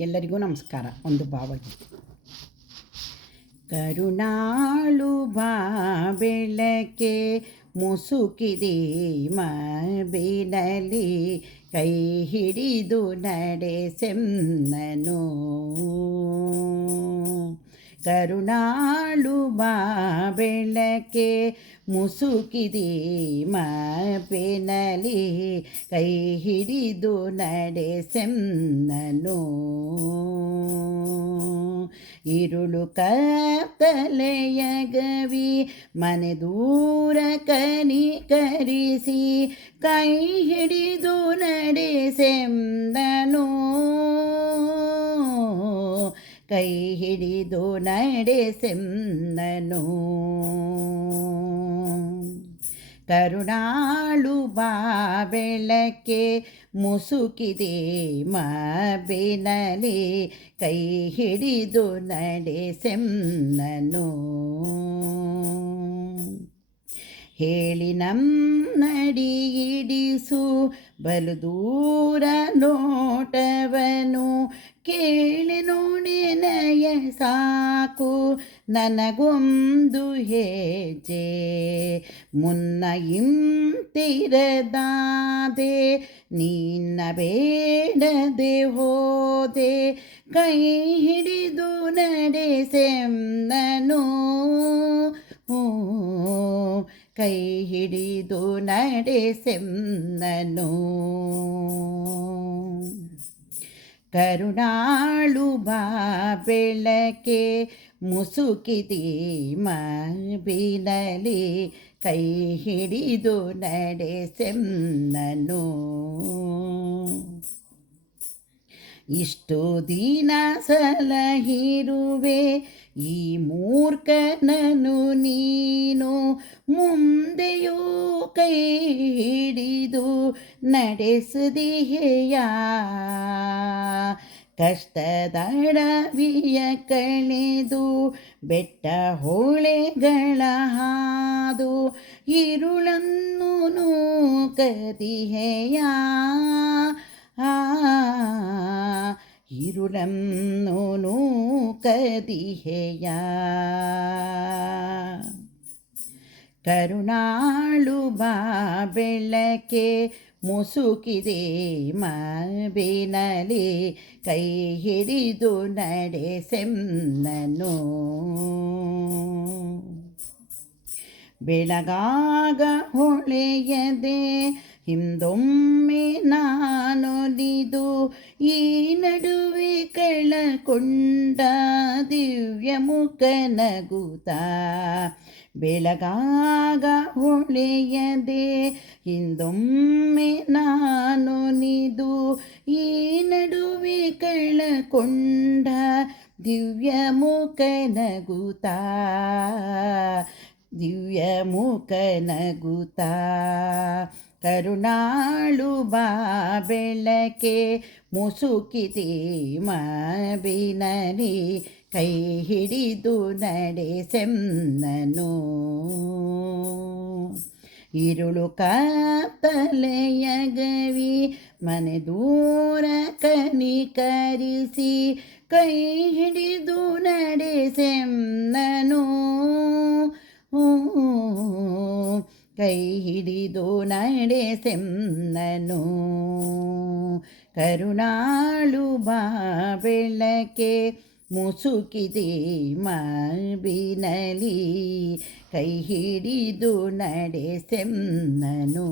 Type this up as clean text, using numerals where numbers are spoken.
ಎಲ್ಲರಿಗೂ ನಮಸ್ಕಾರ. ಒಂದು ಭಾವಗೀತೆ. ಕರುಣಾಳು ಬಾ ಬೆಳಕೆ ಮುಸುಕಿದೆ ಮಬಿನಲಿ, ಕೈ ಹಿಡಿದು ನಡೆಸೆನ್ನನು. ಕರುಣಾಳು ಬಾ ಬೆಳಕೆ ಮುಸುಕಿದೆ ಮಬಿನಲಿ, ಕೈ ಹಿಡಿದು ನಡೆಸೆನ್ನನು. ഇരുളു ಕತ್ತಲೆಯ ಗವಿ ಮನೆ ದೂರ ಕನಿಕರಿಸಿ, ಕೈ ಹಿಡಿದು ನಡೆಸೆಂದನು. ಕೈ ಹಿಡಿದು ನಡೆಸೆಂದನು. ಕರುಣಾಳು ಬಾ ಬೆಳಕೆ ಮುಸುಕಿದೆ ಮಬಿನಲಿ, ಕೈ ಹಿಡಿದು ನಡೆಸೆನ್ನನು. ಹೇಳಿ ನನ್ನಡಿ ಹಿಡಿಸು ಬಲು ದೂರ ನೋಟವನು, ಕೇಳೆನು ನಿನಯ ಸಾಕು ನನಗೊಂದು ಹೆಜ್ಜೆ. ಮುನ್ನ ಇಂತಿರದಾದೆ ನಿನ್ನ ಬೇಡದೆ ಹೋದೆ, ಕೈ ಹಿಡಿದು ನಡೆಸೆನ್ನನು. ಕೈ ಹಿಡಿದು ನಡೆಸೆನ್ನನು. ಕರುಣಾಳು ಬಾ ಬೆಳಕೆ ಮುಸುಕಿದೆ ಮಬಿನಲಿ, ಕೈ ಹಿಡಿದು ನಡೆಸೆನ್ನನು. ಇಷ್ಟು ದಿನ ಸಲಹಿರುವೆ ಈ ಮೂರ್ಖನನು ನೀನು, ಮುಂದೆಯೂ ಕೈ ಹಿಡಿದು ನಡೆಸುದಿಯೆಯ. ಕಷ್ಟದಡವಿಯ ಕಳೆದು ಬೆಟ್ಟ ಹೊಳೆಗಳ ಹಾದು, ഇരുಳನ್ನು ನೂಕದಿಯೆಯ. ഇരുಳನ್ನು ನೂಕದಿಯೆಯ. ಕರುಣಾಳು ಬಾ ಬೆಳಕೆ ಮುಸುಕಿದೆ ಮಬಿನಲಿ, ಕೈ ಹಿಡಿದು ನಡೆಸೆನ್ನನು. ಬೆಳಗಾಗ ಹೊಳೆಯದೆ ಹಿಂದೊಮ್ಮೆ ನಾನೊಲಿದು, ಈ ನಡುವೆ ಕಳಕೊಂಡ ದಿವ್ಯ ಮುಖ ನಗುತ್ತ. ಬೆಳಗಾಗ ಹೊಳೆಯದೆ ಹಿಂದೊಮ್ಮೆ ನಾನೊಲಿದು, ಈ ನಡುವೆ ಕಳಕೊಂಡ ದಿವ್ಯ ಮುಖ ನಗುತ್ತ. ದಿವ್ಯ ಮುಖ ನಗುತ್ತ. ಕರುಣಾಳು ಬಾ ಬೆಳಕೆ ಮುಸುಕಿದೆ ಮಬಿನಲಿ, ಕೈ ಹಿಡಿದು ನಡೆಸೆನ್ನನು. ഇരുಳು ಕತ್ತಲೆಯ ಗವಿ ಮನೆ ದೂರ ಕನಿಕರಿಸಿ, ಕೈ ಹಿಡಿದು ನಡೆಸೆನ್ನನು. ಕೈ ಹಿಡಿದು ನಡೆಸೆನ್ನನು. ಕರುಣಾಳು ಬಾ ಬೆಳಕೆ ಮುಸುಕಿದೆ ಮಬಿನಲಿ, ಕೈ ಹಿಡಿದು ನಡೆಸೆನ್ನನು.